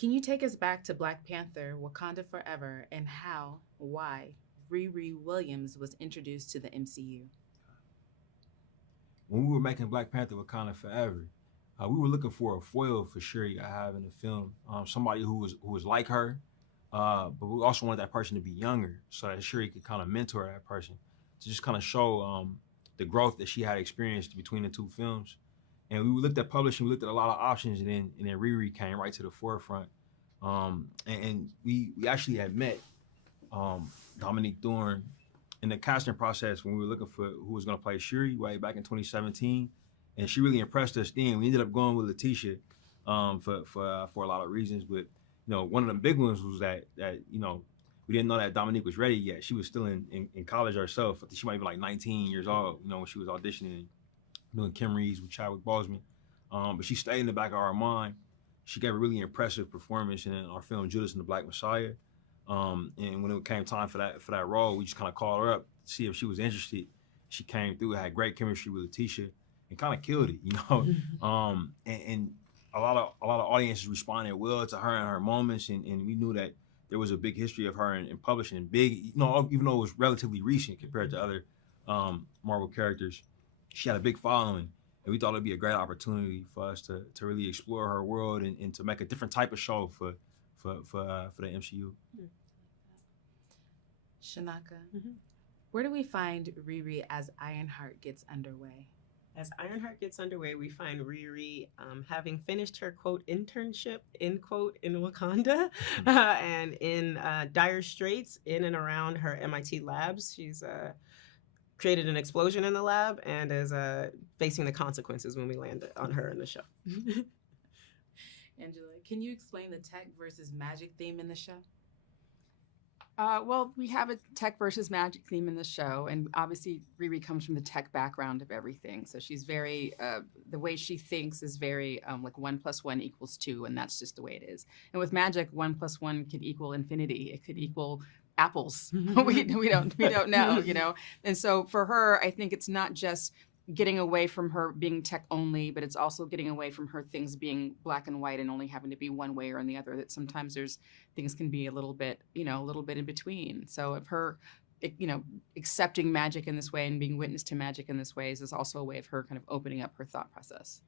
Can you take us back to Black Panther, Wakanda Forever, and why Riri Williams was introduced to the MCU? When we were making Black Panther Wakanda Forever, we were looking for a foil for Shuri to have in the film, somebody who was like her, but we also wanted that person to be younger so that Shuri could kind of mentor that person to just kind of show the growth that she had experienced between the two films. And we looked at publishing, we looked at a lot of options, and then Riri came right to the forefront. And we actually had met Dominique Thorne in the casting process when we were looking for who was going to play Shuri way back in 2017, and she really impressed us then. We ended up going with Letitia for a lot of reasons, but one of the big ones was that we didn't know that Dominique was ready yet. She was still in college herself. I think she might be like 19 years old, when she was auditioning, doing Kim Reeves with Chadwick Boseman. But she stayed in the back of our mind. She gave a really impressive performance in our film Judas and the Black Messiah. And when it came time for that role, we just kind of called her up to see if she was interested. She came through, had great chemistry with Letitia, and kind of killed it, and a lot of audiences responded well to her and her moments, and we knew that there was a big history of her in publishing, even though it was relatively recent compared to other Marvel characters. She had a big following, and we thought it'd be a great opportunity for us to really explore her world and to make a different type of show for the MCU. Chinaka, where do we find Riri as Ironheart gets underway? As Ironheart gets underway, we find Riri having finished her, quote, internship, end quote, in Wakanda, and in dire straits in and around her MIT labs. She's created an explosion in the lab and is facing the consequences when we land on her in the show. Angela, can you explain the tech versus magic theme in the show? Well, we have a tech versus magic theme in the show, and obviously Riri comes from the tech background of everything. So she's very, the way she thinks is very like 1 + 1 = 2, and that's just the way it is. And with magic, 1 + 1 could equal infinity. It could equal apples. we don't know, And so for her, I think it's not just getting away from her being tech only, but it's also getting away from her things being black and white and only having to be one way or the other. That sometimes things can be a little bit in between. So of her, accepting magic in this way and being witness to magic in this way is also a way of her kind of opening up her thought process.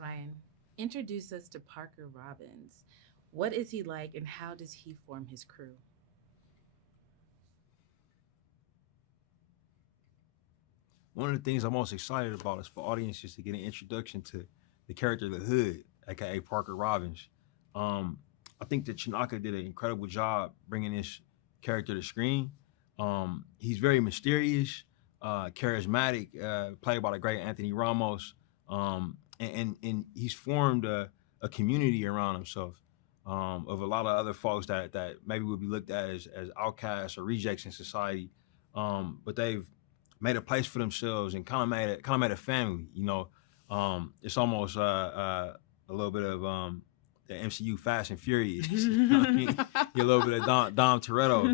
Ryan, introduce us to Parker Robbins. What is he like, and how does he form his crew? One of the things I'm most excited about is for audiences to get an introduction to the character of the Hood, aka Parker Robbins. I think that Chinaka did an incredible job bringing this character to screen. He's very mysterious, charismatic, played by the great Anthony Ramos, and he's formed a community around himself of a lot of other folks that maybe would be looked at as outcasts or rejects in society, but they've made a place for themselves and kind of made a family. It's almost a little bit of the MCU Fast and Furious. You know what I mean? You're a little bit of Dom Toretto.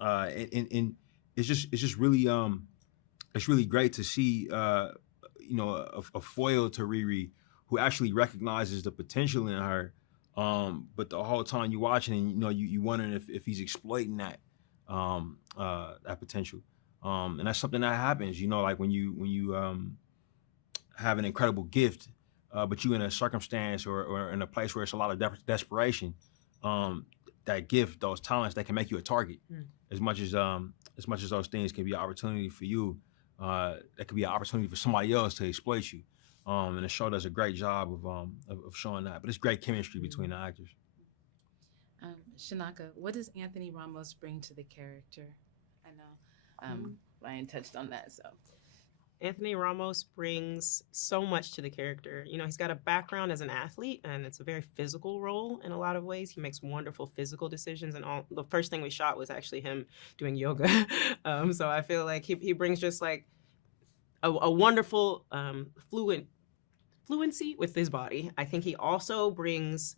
And it's just really it's really great to see a foil to Riri who actually recognizes the potential in her. But the whole time you watching and you wondering if he's exploiting that potential. And that's something that happens, like when you have an incredible gift, but you in a circumstance or in a place where it's a lot of desperation, that gift, those talents, that can make you a target. As much as those things can be an opportunity for you, that could be an opportunity for somebody else to exploit you. And the show does a great job of showing that. But it's great chemistry between the actors. Chinaka, what does Anthony Ramos bring to the character? I know Ryan touched on that, so. Anthony Ramos brings so much to the character. He's got a background as an athlete, and it's a very physical role in a lot of ways. He makes wonderful physical decisions, and the first thing we shot was actually him doing yoga. So I feel like he brings just like a wonderful fluency with his body. I think he also brings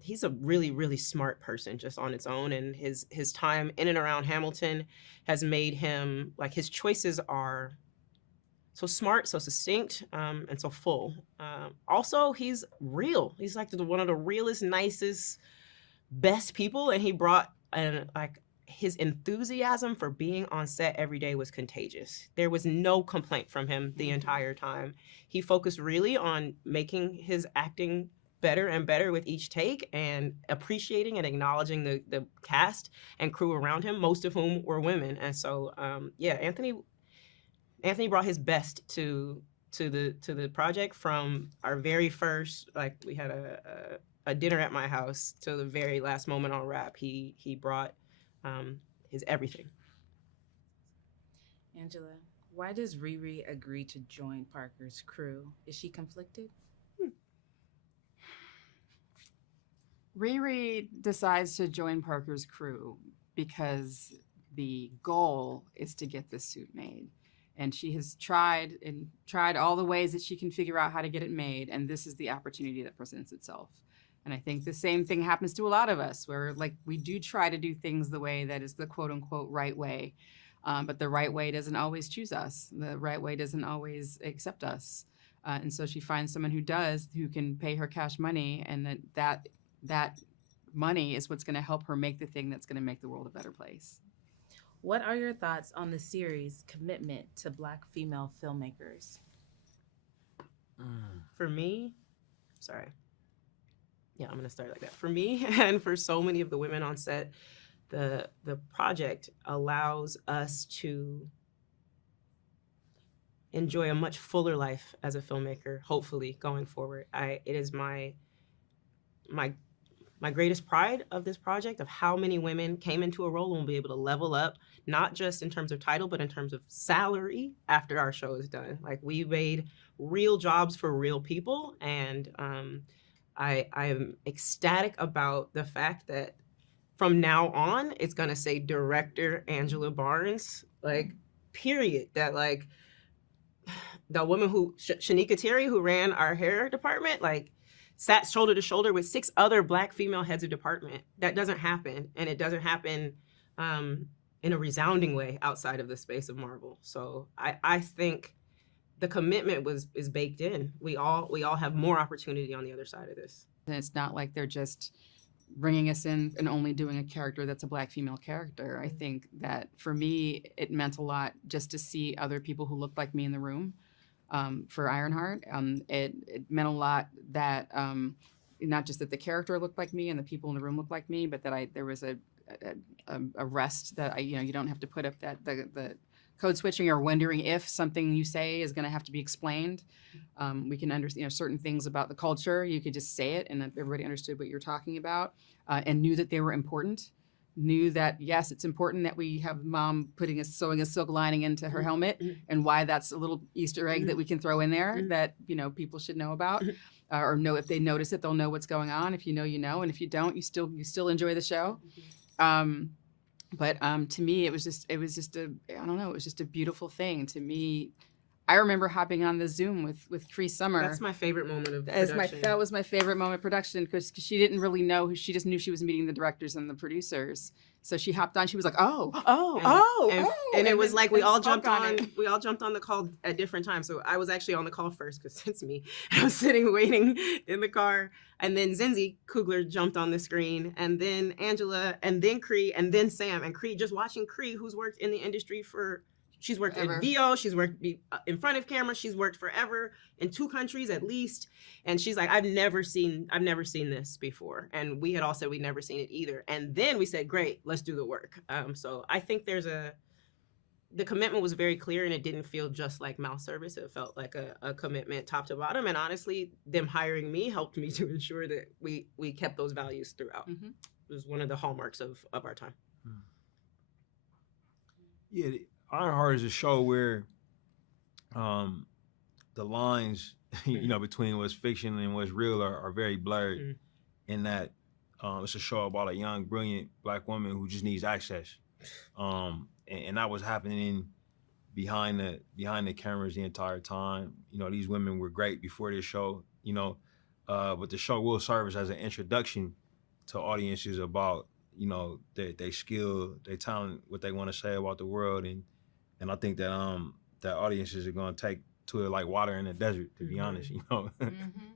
he's a really, really smart person just on its own, and his time in and around Hamilton has made him, like, his choices are so smart, so succinct, and so full. Also, he's real. He's like one of the realest, nicest, best people, and he brought his enthusiasm for being on set every day was contagious. There was no complaint from him the entire time. He focused really on making his acting better and better with each take, and appreciating and acknowledging the cast and crew around him, most of whom were women. And so, Anthony brought his best to the project from our very first, like, we had a dinner at my house, to the very last moment on wrap. He brought his everything. Angela, why does Riri agree to join Parker's crew? Is she conflicted? Riri decides to join Parker's crew because the goal is to get this suit made. And she has tried all the ways that she can figure out how to get it made. And this is the opportunity that presents itself. And I think the same thing happens to a lot of us, where like we do try to do things the way that is the quote unquote right way. But the right way doesn't always choose us. The right way doesn't always accept us. And so she finds someone who does, who can pay her cash money, and that money is what's going to help her make the thing that's going to make the world a better place. What are your thoughts on the series' commitment to Black female filmmakers? For me, I'm going to start like that. For me, and for so many of the women on set, the project allows us to enjoy a much fuller life as a filmmaker, hopefully, going forward. It is my greatest pride of this project, of how many women came into a role and will be able to level up, not just in terms of title, but in terms of salary after our show is done. Like, we made real jobs for real people, and I am ecstatic about the fact that from now on, it's gonna say director Angela Barnes, like, period. That, like, the woman who, Shanika Terry, who ran our hair department, like, sat shoulder to shoulder with 6 other Black female heads of department. That doesn't happen, and it doesn't happen in a resounding way outside of the space of Marvel. So I think the commitment is baked in. We all have more opportunity on the other side of this. And it's not like they're just bringing us in and only doing a character that's a Black female character. I think that for me, it meant a lot just to see other people who looked like me in the room. For Ironheart, it meant a lot that not just that the character looked like me and the people in the room looked like me, but that there was a rest that you don't have to put up that the code switching or wondering if something you say is going to have to be explained. We can understand certain things about the culture. You could just say it, and everybody understood what you're talking about, and knew that they were important. Knew that, yes, it's important that we have mom sewing a silk lining into her helmet, and why that's a little Easter egg that we can throw in there that people should know about, or know. If they notice it, they'll know what's going on. If you know, you know, and if you don't, you still enjoy the show. But to me, it was just a beautiful thing. To me, I remember hopping on the Zoom with Cree Summer. That's my favorite moment of production. That was my favorite moment of production, because she didn't really know. She just knew she was meeting the directors and the producers. So she hopped on. She was like, and it was like we all jumped on the call at different times. So I was actually on the call first, because it's me. I was sitting waiting in the car, and then Zinzi Coogler jumped on the screen, and then Angela, and then Cree, and then Sam. And Cree, just watching Cree, who's worked in the industry she's worked in VO, she's worked in front of camera, she's worked forever in 2 countries at least. And she's like, I've never seen this before. And we had all said we'd never seen it either. And then we said, great, let's do the work. So I think the commitment was very clear, and it didn't feel just like mouth service. It felt like a commitment top to bottom. And honestly, them hiring me helped me to ensure that we kept those values throughout. Mm-hmm. It was one of the hallmarks of our time. Yeah, Ironheart is a show where the lines, between what's fiction and what's real are very blurred. In that it's a show about a young, brilliant Black woman who just needs access, and that was happening behind the cameras the entire time. These women were great before this show, but the show will serve as an introduction to audiences about their skill, their talent, what they want to say about the world, and I think that that audiences are gonna take to it like water in the desert. To be honest, you know. Mm-hmm.